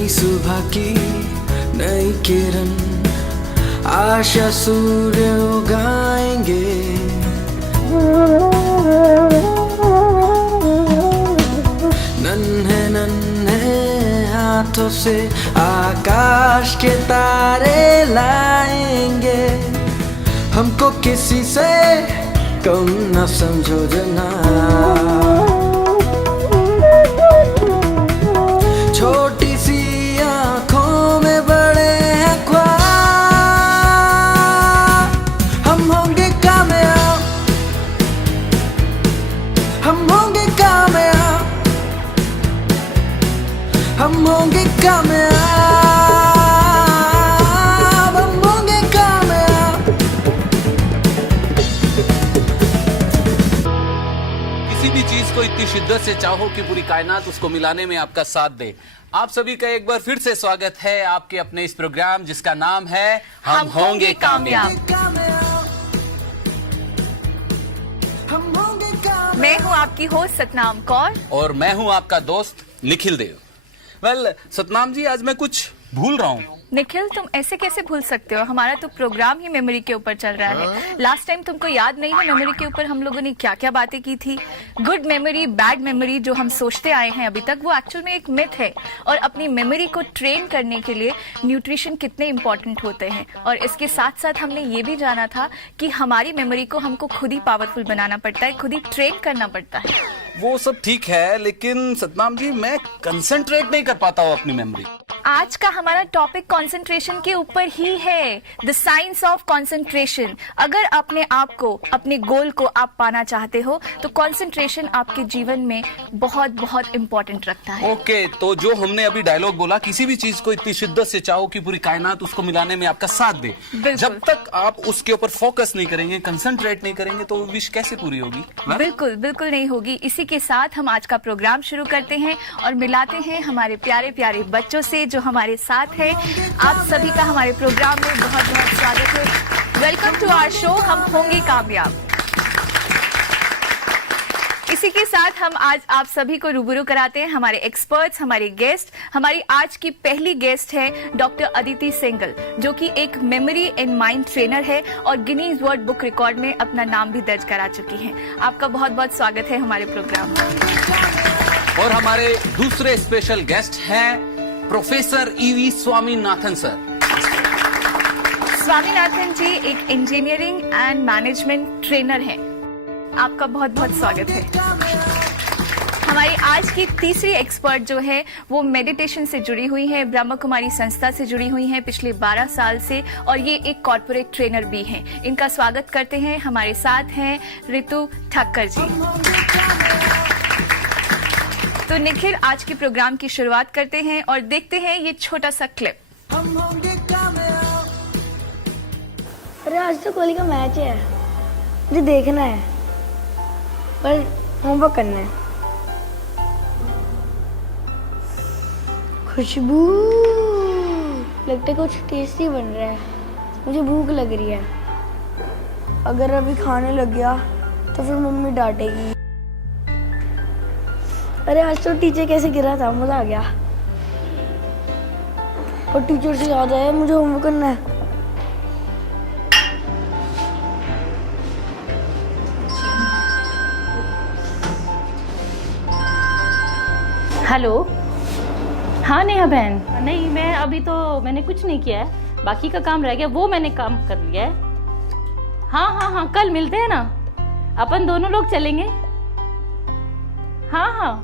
नई सुबह की नई किरण, आशा सूर्य उगाएंगे। नन्हे नन्हे हाथों से आकाश के तारे लाएंगे। हमको किसी से कम न समझो जना, छोटी सी आंखों में बड़े हैं ख्वाब। हम होंगे कामयाब, हम होंगे कामयाब, हम होंगे कामयाब, हम होंगे कामयाब। किसी भी चीज को इतनी शिद्दत से चाहो कि पूरी कायनात उसको मिलाने में आपका साथ दे। आप सभी का एक बार फिर से स्वागत है आपके अपने इस प्रोग्राम जिसका नाम है हम होंगे कामयाब। हम होंगे कामयाब। मैं हूं आपकी होस्ट सतनाम कौर और मैं हूं आपका दोस्त निखिल देव। वेल सतनाम जी, आज मैं कुछ भूल रहा हूं। निखिल, तुम ऐसे कैसे भूल सकते हो? हमारा तो प्रोग्राम ही मेमोरी के ऊपर चल रहा है। लास्ट टाइम तुमको याद नहीं है मेमोरी के ऊपर हम लोगों ने क्या क्या बातें की थी? गुड मेमोरी, बैड मेमोरी जो हम सोचते आए हैं अभी तक, वो एक्चुअल में एक मिथ है। और अपनी मेमोरी को ट्रेन करने के लिए न्यूट्रिशन कितने इंपॉर्टेंट होते हैं। और इसके साथ साथ हमने ये भी जाना था कि हमारी मेमोरी को हमको खुद ही पावरफुल बनाना पड़ता है, खुद ही ट्रेन करना पड़ता है। वो सब ठीक है, लेकिन सतनाम जी मैं कंसंट्रेट नहीं कर पाता हूँ अपनी मेमोरी। आज का हमारा टॉपिक कंसंट्रेशन के ऊपर ही है, द साइंस ऑफ कंसंट्रेशन। अगर अपने आप को, अपने गोल को आप पाना चाहते हो तो कंसंट्रेशन आपके जीवन में बहुत बहुत इंपॉर्टेंट रखता है। ओके, तो जो हमने अभी डायलॉग बोला, किसी भी चीज को इतनी शिद्दत से चाहो कि पूरी कायनात उसको मिलाने में आपका साथ दे, जब तक आप उसके ऊपर फोकस नहीं करेंगे, कंसंट्रेट नहीं करेंगे, तो विश कैसे पूरी होगी? बिल्कुल बिल्कुल नहीं होगी। इसी के साथ हम आज का प्रोग्राम शुरू करते हैं और मिलाते हैं हमारे प्यारे प्यारे बच्चों से जो हमारे साथ है। आप सभी का हमारे प्रोग्राम में बहुत बहुत स्वागत है। वेलकम टू आवर शो हम होंगे कामयाब। इसी के साथ हम आज आप सभी को रूबरू कराते हैं हमारे एक्सपर्ट्स, हमारे गेस्ट। हमारी आज की पहली गेस्ट है डॉक्टर अदिति सेंगल, जो कि एक मेमोरी एंड माइंड ट्रेनर है और गिनीज वर्ल्ड बुक रिकॉर्ड में अपना नाम भी दर्ज करा चुकी हैं। आपका बहुत बहुत स्वागत है हमारे प्रोग्राम में। और हमारे दूसरे स्पेशल गेस्ट हैं professor E V Swaminathan sir. Swaminathan ji एक इंजीनियरिंग एंड मैनेजमेंट ट्रेनर हैं। आपका बहुत बहुत स्वागत है। हमारी आज की तीसरी एक्सपर्ट जो है वो मेडिटेशन से जुड़ी हुई है, ब्रह्म कुमारी संस्था से जुड़ी हुई हैं पिछले 12 साल से, और ये एक कॉर्पोरेट ट्रेनर भी हैं। इनका स्वागत करते हैं। हमारे साथ हैं ऋतु ठक्कर जी। तो निखिल, आज के प्रोग्राम की शुरुआत करते हैं और देखते हैं ये छोटा सा क्लिप। अरे आज तो कोहली का मैच है, मुझे देखना है, पर होमवर्क करना है। खुशबू, लगता है कुछ टेस्टी बन रहा है, मुझे भूख लग रही है। अगर अभी खाने लग गया तो फिर मम्मी डांटेगी। अरे आज तो टीचर कैसे गिरा था, मजा आ गया। और टीचर से याद आया मुझे होमवर्क करना है। हेलो। हाँ नेहा बहन, नहीं मैं अभी तो मैंने कुछ नहीं किया है, बाकी का काम रह गया, वो मैंने काम कर लिया है। हाँ हाँ हाँ, कल मिलते हैं ना, अपन दोनों लोग चलेंगे। हाँ हाँ,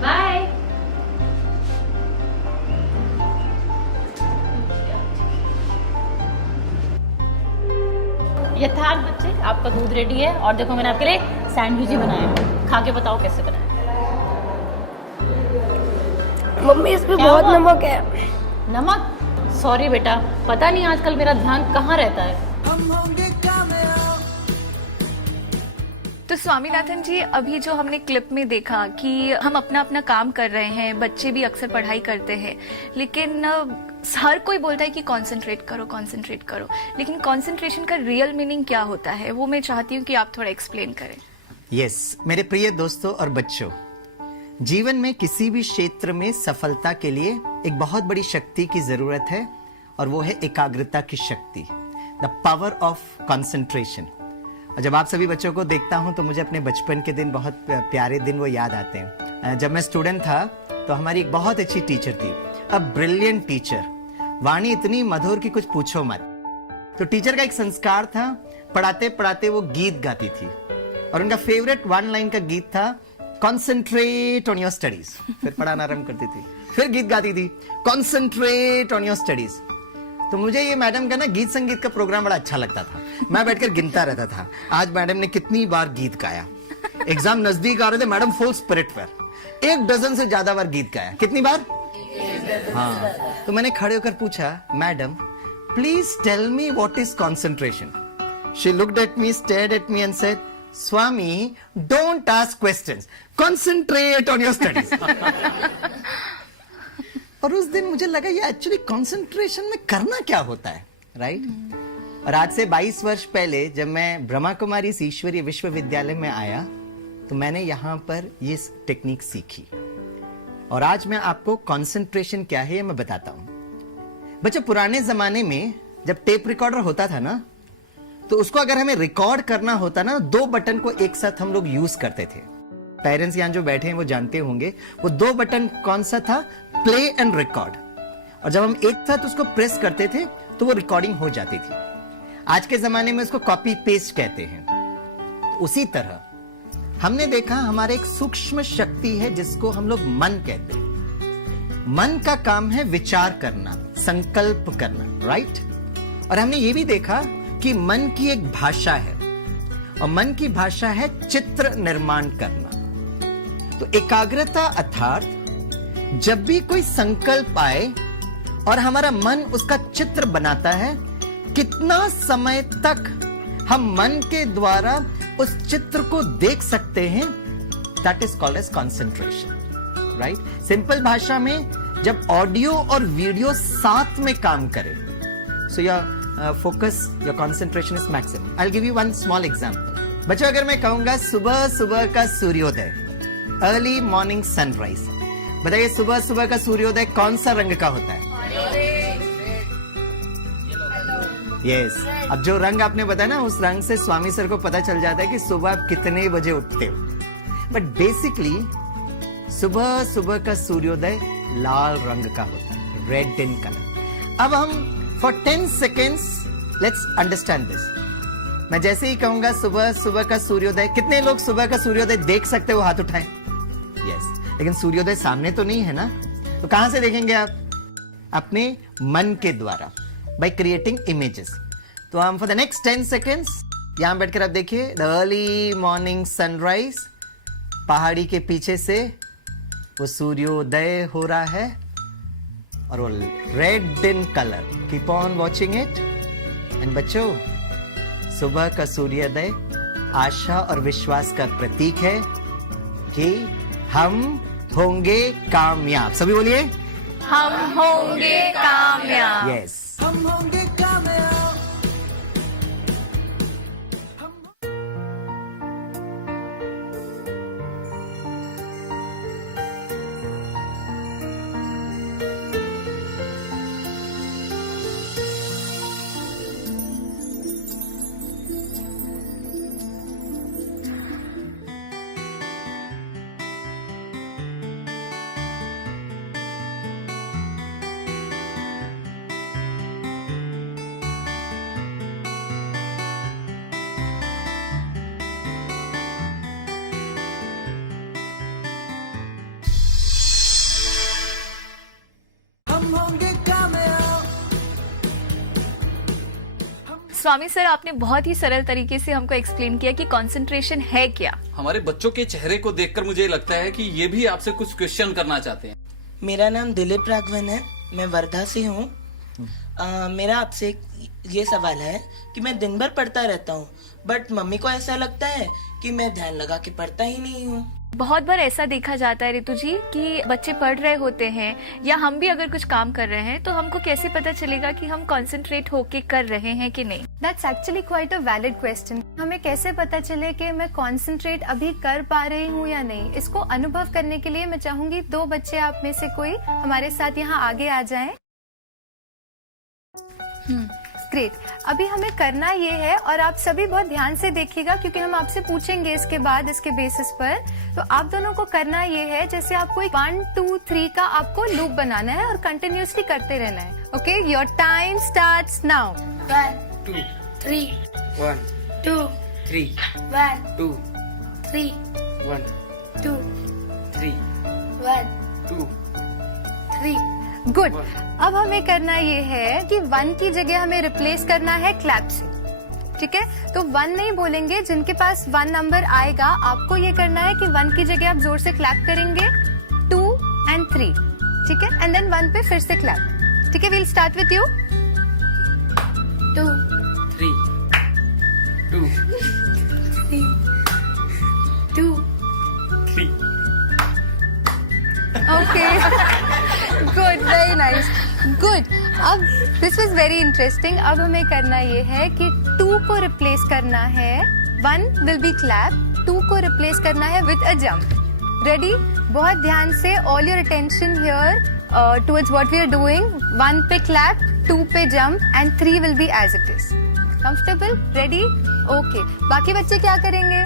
बाय। यथार्थ बच्चे, आपका दूध रेडी है और देखो मैंने आपके लिए सैंडविच ही बनाया है, खा के बताओ कैसे बनाया। मम्मी इसमें बहुत नमक है। नमक? सॉरी बेटा, पता नहीं आजकल मेरा ध्यान कहाँ रहता है। तो स्वामीनाथन जी, अभी जो हमने क्लिप में देखा कि हम अपना अपना काम कर रहे हैं, बच्चे भी अक्सर पढ़ाई करते हैं, लेकिन हर कोई बोलता है कि कंसंट्रेट करो कंसंट्रेट करो, लेकिन कंसंट्रेशन का रियल मीनिंग क्या होता है वो मैं चाहती हूँ कि आप थोड़ा एक्सप्लेन करें। यस, मेरे प्रिय दोस्तों और बच्चों, जीवन में किसी भी क्षेत्र में सफलता के लिए एक बहुत बड़ी शक्ति की जरूरत है और वो है एकाग्रता की शक्ति, द पावर ऑफ कंसंट्रेशन। और जब आप सभी बच्चों को देखता हूं तो मुझे अपने बचपन के दिन, बहुत प्यारे दिन वो याद आते हैं। जब मैं स्टूडेंट था तो हमारी एक बहुत अच्छी टीचर थी, अ ब्रिलियंट टीचर। वाणी इतनी मधुर कि कुछ पूछो मत। तो टीचर का एक संस्कार था, पढ़ाते पढ़ाते वो गीत गाती थी और उनका फेवरेट वन लाइन का गीत था, कॉन्सेंट्रेट ऑन योर स्टडीज। फिर पढ़ाना आरंभ करती थी, फिर गीत गाती थी, कॉन्सेंट्रेट ऑन योर स्टडीज। तो मुझे ये मैडम का ना गीत संगीत का प्रोग्राम बड़ा अच्छा लगता था। मैं बैठकर गिनता रहता था, आज मैडम ने कितनी बार गीत गाया। एग्जाम नजदीक आ रहे थे, मैडम फुल स्पिरिट पर 1 डजन से ज्यादा बार गीत गाया। कितनी बार? हाँ। तो मैंने खड़े होकर पूछा, madam please tell me what is concentration. She looked at me, stared at me and said, Swami don't ask questions, concentrate on your studies. और उस दिन मुझे लगा ये एक्चुअली कंसंट्रेशन में करना क्या होता है, राइट? और आज से 22 वर्ष पहले जब मैं ब्रह्मा कुमारी ईश्वरीय विश्वविद्यालय में आया तो मैंने यहां पर ये टेक्निक सीखी और आज मैं आपको कंसंट्रेशन क्या है ये मैं बताता हूं। बच्चे, पुराने जमाने में जब टेप रिकॉर्डर होता था ना, तो उसको अगर हमें रिकॉर्ड करना होता ना, 2 बटन को एक साथ हम लोग यूज करते थे। पेरेंट्स यहां जो बैठे हैं वो जानते होंगे वो 2 बटन कौन सा था, प्ले एंड रिकॉर्ड। और जब हम एक साथ उसको प्रेस करते थे तो वो रिकॉर्डिंग हो जाती थी। आज के जमाने में उसको कॉपी पेस्ट कहते हैं। तो उसी तरह हमने देखा हमारे एक सूक्ष्म शक्ति है जिसको हम लोग मन कहते हैं। मन का काम है विचार करना, संकल्प करना, राइट? और हमने ये भी देखा कि मन की एक भाषा है और मन की भाषा है चित्र निर्माण करना। तो एकाग्रता अर्थात जब भी कोई संकल्प आए और हमारा मन उसका चित्र बनाता है, कितना समय तक हम मन के द्वारा उस चित्र को देख सकते हैं, that is called as concentration, right? Simple भाषा में जब ऑडियो और वीडियो साथ में काम करें, so your focus, your concentration is maximum. I will give you one small example. बच्चों, अगर मैं कहूंगा सुबह सुबह का सूर्योदय, अर्ली मॉर्निंग सनराइज, बताइए सुबह सुबह का सूर्योदय कौन सा रंग का होता है? यस। अब जो रंग आपने बताया ना, उस रंग से स्वामी सर को पता चल जाता है कि सुबह आप कितने बजे उठते हो। बट बेसिकली सुबह सुबह का सूर्योदय लाल रंग का होता है, रेड इन कलर। अब हम for 10 seconds let's understand this. मैं जैसे ही कहूंगा सुबह सुबह का सूर्योदय, कितने लोग सुबह का सूर्योदय देख सकते हो? हाथ उठाएं। यस। लेकिन सूर्योदय सामने तो नहीं है ना, तो कहां से देखेंगे आप? अपने मन के द्वारा, बाय क्रिएटिंग इमेजेस। तो हम फॉर द नेक्स्ट 10 सेकेंड्स यहां बैठकर आप देखिए, द अर्ली मॉर्निंग सनराइज, पहाड़ी के पीछे से वो सूर्योदय हो रहा है और वो red in colour. Keep on watching it. And बच्चों, सुबह का सूर्योदय आशा और विश्वास का प्रतीक है कि हम होंगे कामयाब। सभी बोलिए, हम होंगे कामयाब। यस। हम होंगे कामयाब। हम होंगे कामयाब। स्वामी सर, आपने बहुत ही सरल तरीके से हमको एक्सप्लेन किया कि कंसंट्रेशन है क्या। हमारे बच्चों के चेहरे को देखकर मुझे लगता है कि ये भी आपसे कुछ क्वेश्चन करना चाहते हैं। मेरा नाम दिलीप राघवन है, मैं वर्धा से हूँ। मेरा आपसे ये सवाल है कि मैं दिन भर पढ़ता रहता हूँ, बट मम्मी को ऐसा लगता है कि मैं ध्यान लगा के पढ़ता ही नहीं हूँ। बहुत बार ऐसा देखा जाता है ऋतु जी कि बच्चे पढ़ रहे होते हैं या हम भी अगर कुछ काम कर रहे हैं तो हमको कैसे पता चलेगा कि हम कंसंट्रेट होके कर रहे हैं कि नहीं। That's actually quite a valid question. हमें कैसे पता चले कि मैं कंसंट्रेट अभी कर पा रही हूँ या नहीं, इसको अनुभव करने के लिए मैं चाहूंगी 2 बच्चे आप में से कोई हमारे साथ यहाँ आगे आ जाएं। ग्रेट। अभी हमें करना ये है और आप सभी बहुत ध्यान से देखिएगा क्योंकि हम आपसे पूछेंगे इसके बाद इसके बेसिस पर। तो आप दोनों को करना ये है जैसे आपको 1 2 3 का आपको लूप बनाना है और कंटिन्यूअसली करते रहना है। Okay, your time starts now. 1 2 3 1 2 3 1 2 3 1 2 3 1 2 3। Good. अब हमें करना ये है कि 1 की जगह हमें रिप्लेस करना है क्लैप से। ठीक है, तो 1 नहीं बोलेंगे, जिनके पास 1 नंबर आएगा आपको ये करना है कि 1 की जगह आप जोर से क्लैप करेंगे 2 and 3। ठीक है, एंड देन 1 पे फिर से क्लैप। ठीक है, we'll start with you. 2 3 2 2 3 okay, good, very nice, good. अब दिस वाज वेरी इंटरेस्टिंग। अब हमें करना ये है कि 2 को रिप्लेस करना है, 1 विल बी क्लैप, 2 को रिप्लेस करना है विद अ जंप। रेडी? बहुत ध्यान से, all your attention here towards what we are doing. 1 पे क्लैप, 2 पे jump and 3 will be as it is. Comfortable? Ready? Okay. बाकी बच्चे क्या करेंगे?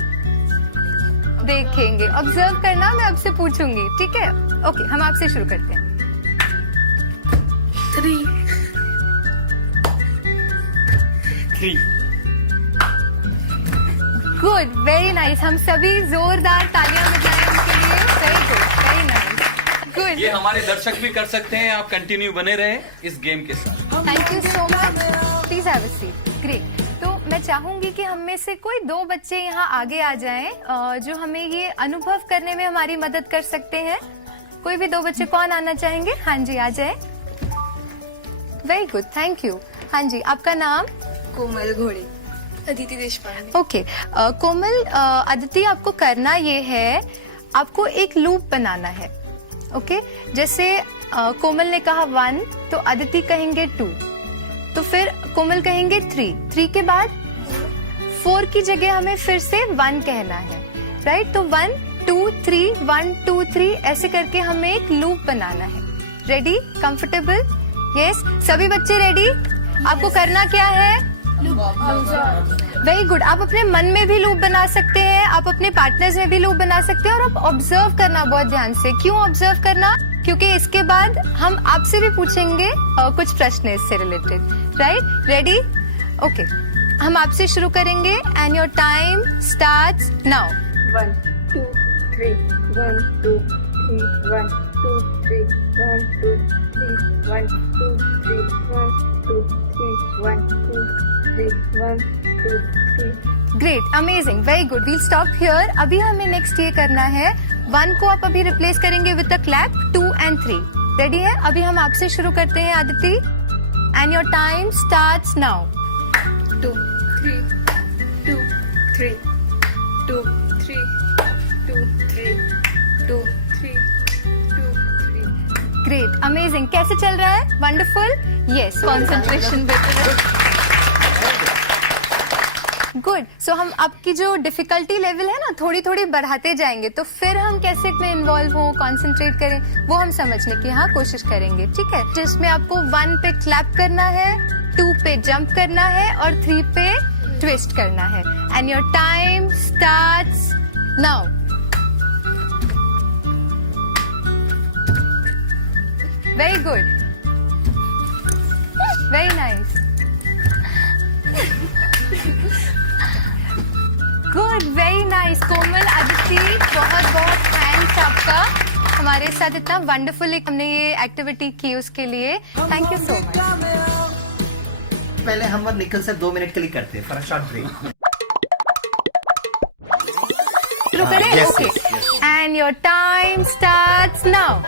देखेंगे, ऑब्जर्व करना, मैं आपसे पूछूंगी। ठीक है, ओके, हम आपसे शुरू करते हैं। 3 3 गुड, वेरी नाइस। हम सभी जोरदार तालियां बजाएं उनके लिए। Very good, very nice, good. ये हमारे दर्शक भी कर सकते हैं, आप कंटिन्यू बने रहे इस गेम के साथ। Thank you so much. Please have a seat. Great. तो मैं चाहूंगी कि हम में से कोई 2 बच्चे यहाँ आगे आ जाएं जो हमें ये अनुभव करने में हमारी मदद कर सकते हैं। कोई भी 2 बच्चे कौन आना चाहेंगे? हाँ जी, आ जाए। Very good, thank you. हाँ जी, आपका नाम? कोमल घोड़े। अदिति देशपांडे। ओके, कोमल, अदिति, आपको करना ये है, आपको एक लूप बनाना है। ओके, जैसे कोमल ने कहा 1 तो अदिति कहेंगे 2, तो फिर कोमल कहेंगे 3 के बाद 4 की जगह हमें फिर से 1 कहना है। राइट? तो 1 2 3 1 2 3 ऐसे करके हमें एक लूप बनाना है। रेडी? कंफर्टेबल? यस, सभी बच्चे रेडी? आपको करना क्या है? Very good. आप अपने मन में भी लूप बना सकते हैं, आप अपने पार्टनर्स में भी लूप बना सकते हैं और आप ऑब्जर्व करना बहुत ध्यान से। क्यों ऑब्जर्व करना? क्योंकि इसके बाद हम आपसे भी पूछेंगे कुछ प्रश्न इससे रिलेटेड। राइट? रेडी? ओके, हम आपसे शुरू करेंगे and your time starts now. 1 2 3 1 2 3 1 2 3 1 2 3 1 2 3 1 2 3 1 2 3 1 2 3। Great, amazing, very good. We'll stop here. अभी हमें नेक्स्ट ये करना है, 1 को आप अभी रिप्लेस करेंगे with a clap, 2 and 3। Ready है? अभी हम आपसे शुरू करते हैं Aditi and your time starts now. 2 3 2 3 2 3 2 3 2 3 2 3। Great, amazing. कैसे चल रहा है? Wonderful. Yes, concentration better. Good. So हम आपकी जो डिफिकल्टी लेवल है ना, थोड़ी थोड़ी बढ़ाते जाएंगे, तो फिर हम कैसे में इन्वॉल्व हो, कंसंट्रेट करें, वो हम समझने की यहाँ कोशिश करेंगे। ठीक है, जिसमें आपको 1 पे क्लैप करना है, 2 पे जंप करना है और 3 पे ट्विस्ट करना है। And your time starts now. Very good, very nice, good, very nice. Komal, Aditi, बहुत बहुत थैंक्स आपका हमारे साथ इतना वंडरफुल हमने ये एक्टिविटी की उसके लिए। Thank you so much. पहले हम और निखिल सर 2 मिनट के लिए करते हैं फॉर अ शॉर्ट ब्रेक। शुरू करें? yes, okay, yes, yes. And your time starts now.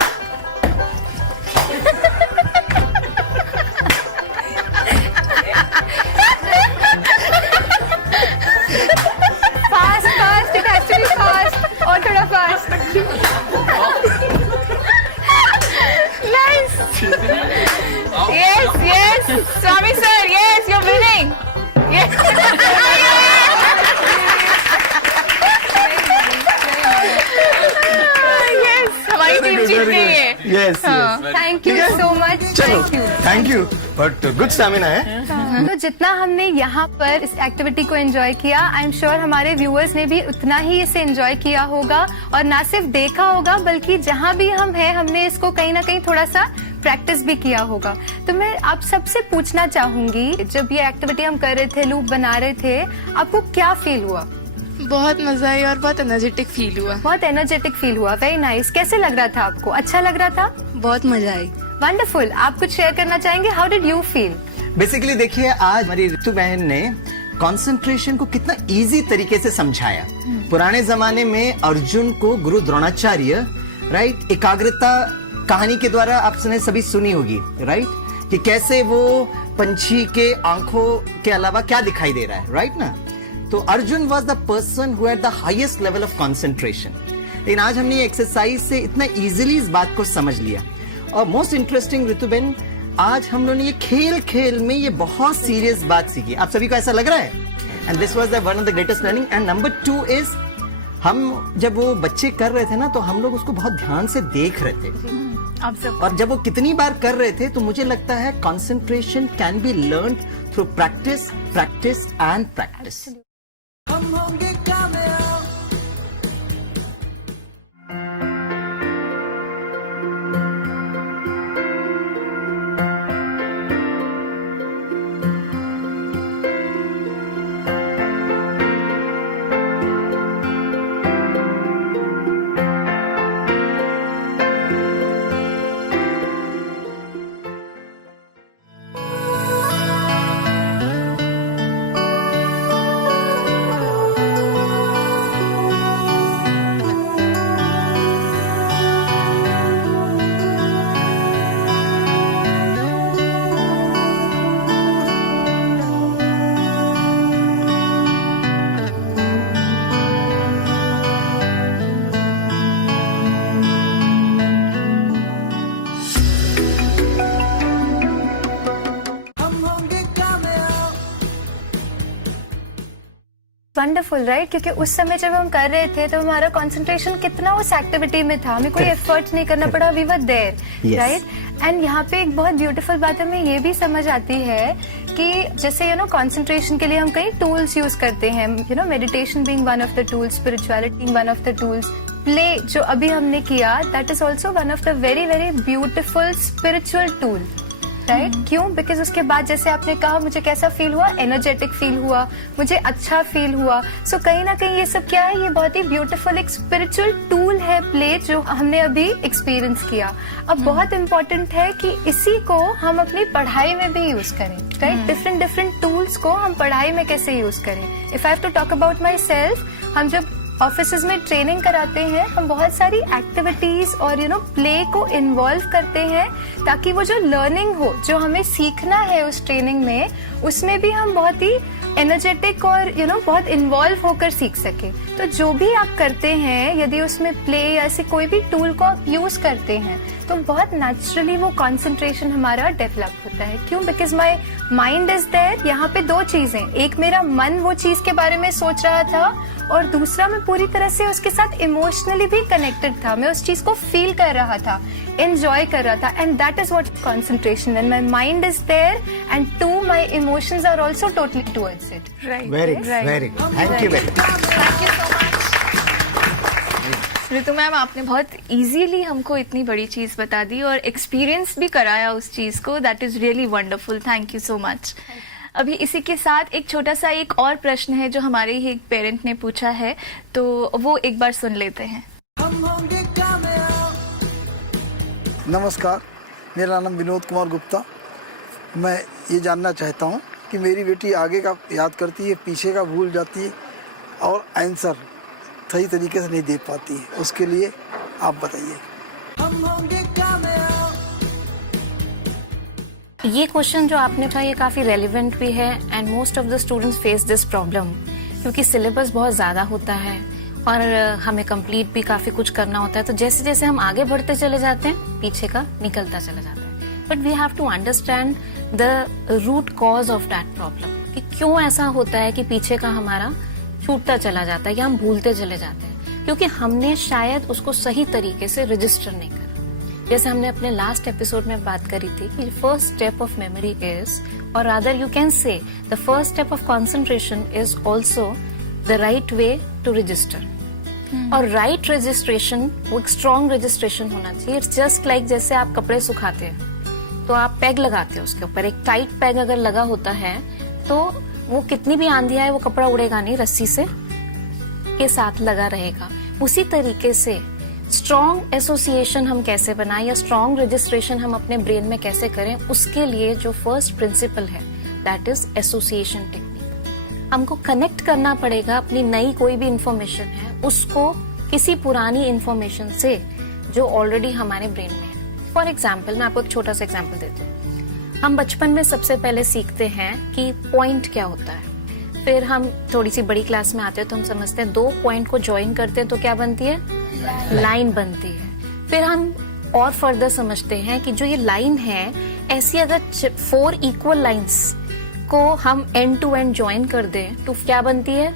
Yes thank you so much, चलो thank you. Thank you, but good stamina है। तो जितना हमने यहाँ पर इस एक्टिविटी को एंजॉय किया, आई एम श्योर हमारे व्यूअर्स ने भी उतना ही इसे एंजॉय किया होगा, और ना सिर्फ देखा होगा बल्कि जहाँ भी हम हैं हमने इसको कहीं ना कहीं थोड़ा सा प्रैक्टिस भी किया होगा। तो मैं आप सबसे पूछना चाहूंगी, जब ये एक्टिविटी हम कर रहे थे, लूप बना रहे थे, आपको क्या फील हुआ? बहुत मजा आई और बहुत एनर्जेटिक फील हुआ। बहुत एनर्जेटिक फील हुआ, वेरी नाइस। कैसे लग रहा था आपको? अच्छा लग रहा था? बहुत मजा आई। वंडरफुल। आप कुछ शेयर करना चाहेंगे? How did you feel? Basically देखिए, आज हमारी ऋतु बहन ने कंसंट्रेशन को कितना इजी तरीके से समझाया। पुराने जमाने में अर्जुन को गुरु द्रोणाचार्य, राइट, एकाग्रता कहानी के द्वारा आपने सभी सुनी होगी, राइट, कि कैसे वो पंछी के आंखों के अलावा क्या दिखाई दे रहा है, राइट ना। तो Arjun was the person who had the highest level of concentration. लेकिन आज हमने ये एक्सरसाइज से इतना इजीली इस बात को समझ लिया। और मोस्ट इंटरेस्टिंग ऋतुबेन, आज हम लोगों ने ये खेल खेल में ये बहुत सीरियस बात सीखी। आप सभी को ऐसा लग रहा है? And this was the one of the greatest learning. And number 2 is, हम जब वो बच्चे कर रहे थे ना, तो हम लोग उसको बहुत ध्यान से देख रहे थे। और जब वो कितनी बार कर रहे थे, तो मुझे लगता है concentration can be learn through practice, practice and practice. हम होंगे कामयाब। Wonderful, right? क्योंकि उस समय जब हम कर रहे थे तो हमारा कंसंट्रेशन कितना उस एक्टिविटी में था, हमें कोई एफर्ट नहीं करना पड़ा, we were there, right? And यहाँ पे एक बहुत ब्यूटीफुल बात हमें ये भी समझ आती है कि जैसे कंसंट्रेशन के लिए हम कई टूल्स यूज करते हैं, meditation being one of the tools, spirituality being one of the tools, play जो अभी हमने किया, that is also one of the very very beautiful spiritual tool, right? क्यों? बिकॉज उसके बाद जैसे आपने कहा, मुझे कैसा फील हुआ? एनर्जेटिक फील हुआ, मुझे अच्छा फील हुआ। सो कहीं ना कहीं ये सब क्या है? ये बहुत ही ब्यूटीफुल एक स्पिरिचुअल टूल है, प्ले, जो हमने अभी एक्सपीरियंस किया। अब बहुत इंपॉर्टेंट है कि इसी को हम अपनी पढ़ाई में भी यूज करें, राइट? डिफरेंट डिफरेंट टूल्स को हम पढ़ाई में कैसे यूज करें। If I have to talk about myself, हम जब ऑफिस में ट्रेनिंग कराते हैं, हम बहुत सारी एक्टिविटीज और प्ले को इन्वॉल्व करते हैं, ताकि वो जो लर्निंग हो, जो हमें सीखना है उस ट्रेनिंग में, उसमें भी हम बहुत ही एनर्जेटिक और बहुत इन्वॉल्व होकर सीख सके। तो जो भी आप करते हैं, यदि उसमें प्ले या ऐसे कोई भी टूल को आप यूज करते हैं, तो बहुत नेचुरली वो कंसंट्रेशन हमारा डेवलप होता है। क्यों? Because my mind is there. यहाँ पे दो चीजें, एक मेरा मन वो चीज के बारे में सोच रहा था, और दूसरा मैं पूरी तरह से उसके साथ इमोशनली भी कनेक्टेड था, मैं उस चीज को फील कर रहा था, एंजॉय कर रहा था, and that is what concentration. When my mind is there and to my emotions are also totally towards it, right? Very very good, thank you very much. Thank you so much Ritu ma'am, आपने बहुत easily हमको इतनी बड़ी चीज बता दी और experience भी कराया उस चीज को। That is really wonderful, thank you so much. अभी इसी के साथ एक छोटा सा एक और प्रश्न है जो हमारे ही एक पेरेंट ने पूछा है, तो वो एक बार सुन लेते हैं। हम होंगे कामयाब। नमस्कार, मेरा नाम विनोद कुमार गुप्ता। मैं ये जानना चाहता हूँ कि मेरी बेटी आगे का याद करती है, पीछे का भूल जाती है और आंसर सही तरीके से नहीं दे पाती है, उसके लिए आप बताइए। हम होंगे कामयाब। ये क्वेश्चन जो आपने पूछा ये काफ़ी रेलिवेंट भी है, and most of the students face this problem, क्योंकि सिलेबस बहुत ज़्यादा होता है और हमें कंप्लीट भी काफ़ी कुछ करना होता है। तो जैसे जैसे हम आगे बढ़ते चले जाते हैं, पीछे का निकलता चला जाता है। But we have to understand the root cause of that problem, कि क्यों ऐसा होता है कि पीछे का हमारा छूटता चला जाता है या हम भूलते चले जाते हैं, क्योंकि हमने शायद उसको सही तरीके से रजिस्टर नहीं करा। जैसे हमने अपने लास्ट एपिसोड में बात करी थी कि first step of memory is, और rather you can say the first step of concentration is also the right way to register. और राइट रजिस्ट्रेशन वो एक स्ट्रॉन्ग रजिस्ट्रेशन होना चाहिए। इट्स जस्ट लाइक जैसे आप कपड़े सुखाते हैं तो आप पैग लगाते हो उसके ऊपर, एक टाइट पैग अगर लगा होता है तो वो कितनी भी आंधी आए वो कपड़ा उड़ेगा नहीं, रस्सी से के साथ लगा रहेगा। उसी तरीके से स्ट्रॉन्ग एसोसिएशन हम कैसे बनाएं या स्ट्रॉन्ग रजिस्ट्रेशन हम अपने ब्रेन में कैसे करें, उसके लिए जो फर्स्ट प्रिंसिपल है दैट इज एसोसिएशन टेक्निक। हमको कनेक्ट करना पड़ेगा अपनी नई कोई भी इंफॉर्मेशन है उसको किसी पुरानी इंफॉर्मेशन से जो ऑलरेडी हमारे ब्रेन में है। फॉर एग्जाम्पल मैं आपको एक छोटा सा एग्जाम्पल देती हूँ। हम बचपन में सबसे पहले सीखते हैं कि पॉइंट क्या होता है, फिर हम थोड़ी सी बड़ी क्लास में आते हैं तो हम समझते हैं 2 पॉइंट को ज्वाइन करते हैं तो क्या बनती है, लाइन बनती है। फिर हम और फर्दर समझते हैं कि जो ये लाइन है ऐसी अगर 4 इक्वल लाइंस को हम एंड टू एंड ज्वाइन कर दें तो क्या बनती है,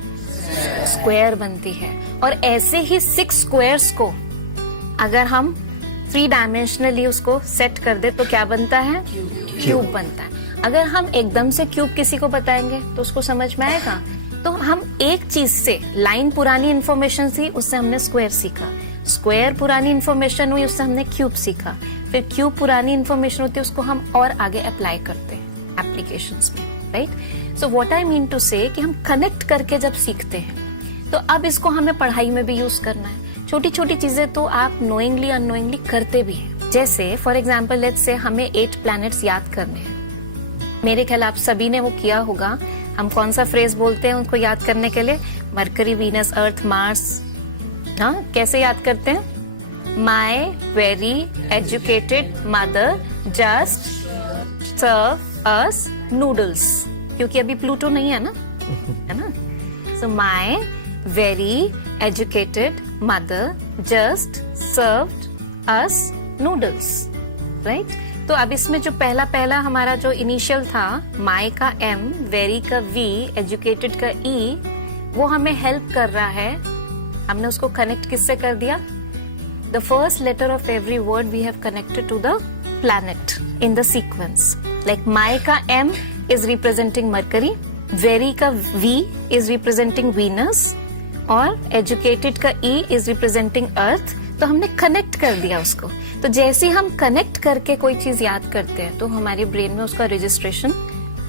स्क्वायर बनती है। और ऐसे ही 6 स्क्वायर्स को अगर हम 3 डायमेंशनली उसको सेट कर दे तो क्या बनता है, क्यूब बनता है। अगर हम एकदम से क्यूब किसी को बताएंगे तो उसको समझ में आएगा। तो हम एक चीज से, लाइन पुरानी इंफॉर्मेशन थी उससे हमने स्क्वायर सीखा, स्क्वायर पुरानी इंफॉर्मेशन हुई उससे हमने क्यूब सीखा, फिर क्यूब पुरानी इंफॉर्मेशन होती है उसको हम और आगे अप्लाई करते हैं एप्लीकेशंस में, right. So what I mean to say कि हम कनेक्ट करके जब सीखते हैं तो अब इसको हमें पढ़ाई में भी यूज करना है। छोटी छोटी चीजें तो आप नोइंगली अननोइंगली करते भी हैं। जैसे फॉर एग्जाम्पल लेट्स से हमें 8 प्लैनेट्स याद करने हैं। मेरे ख्याल आप सभी ने वो किया होगा। हम कौन सा फ्रेज बोलते हैं उनको याद करने के लिए, मरकरी, वीनस, अर्थ, मार्स। हाँ, कैसे याद करते हैं, my very educated mother just served us noodles, क्योंकि अभी प्लूटो नहीं है ना, है ना। So my very educated mother just served us noodles, right. तो अब इसमें जो पहला हमारा जो इनिशियल था, माई का M, वेरी का V, एजुकेटेड का E, वो हमें हेल्प कर रहा है। हमने उसको कनेक्ट किससे कर दिया, the first letter of every word we have connected to the planet in the sequence. Like my का M is representing Mercury, very का V इज रिप्रेजेंटिंग वीनस और एजुकेटेड का E इज रिप्रेजेंटिंग अर्थ। तो हमने connect कर दिया उसको। तो जैसे हम कनेक्ट करके कोई चीज याद करते हैं तो हमारे ब्रेन में उसका रजिस्ट्रेशन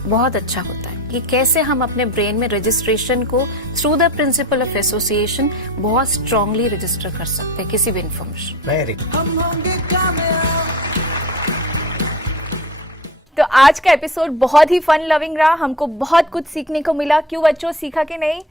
बहुत अच्छा होता है। कि कैसे हम अपने ब्रेन में रजिस्ट्रेशन को through the principle of association बहुत स्ट्रांगली रजिस्टर कर सकते हैं किसी भी इंफॉर्मेशन। वेरी हम होंगे कामयाब। तो आज का एपिसोड बहुत ही फन लविंग रहा, हमको बहुत कुछ सीखने को मिला। क्यों बच्चों, सीखा कि नहीं?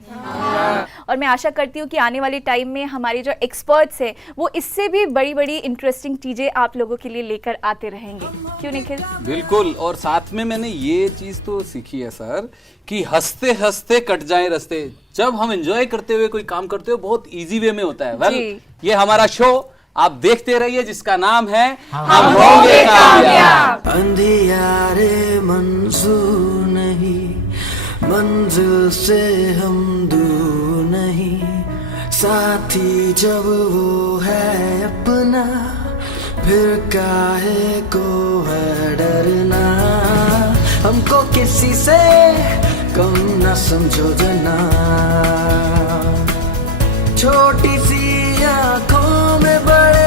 और मैं आशा करती हूँ कि आने वाले टाइम में हमारे जो एक्सपर्ट्स हैं वो इससे भी बड़ी बड़ी इंटरेस्टिंग चीजें आप लोगों के लिए लेकर आते रहेंगे। क्यों निखिल? बिल्कुल। और साथ में मैंने ये चीज तो सीखी है सर कि हंसते हंसते कट जाए रास्ते। जब हम एंजॉय करते हुए कोई काम करते हो बहुत इजी वे में होता है। वेल, ये हमारा शो आप देखते रहिए जिसका नाम है हम होंगे कामयाब। अंधियारे मंजूर नहीं, मंजिल से हम दूर नहीं, साथी जब वो है अपना फिर काहे को है डरना। हमको किसी से कम न समझो जना, छोटी सी आंखों में बड़े